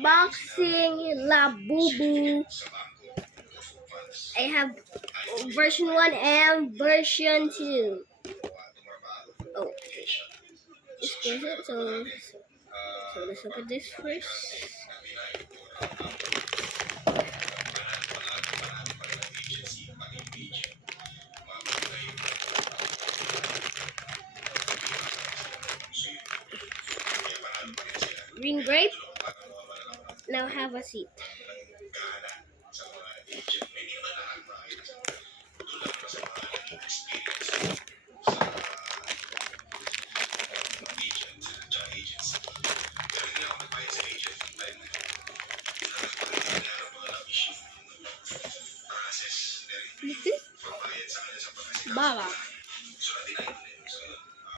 unboxing Labubu. I have version 1 and version 2. Oh, just get it. So let's look at this first. Green grape. Now have a seat.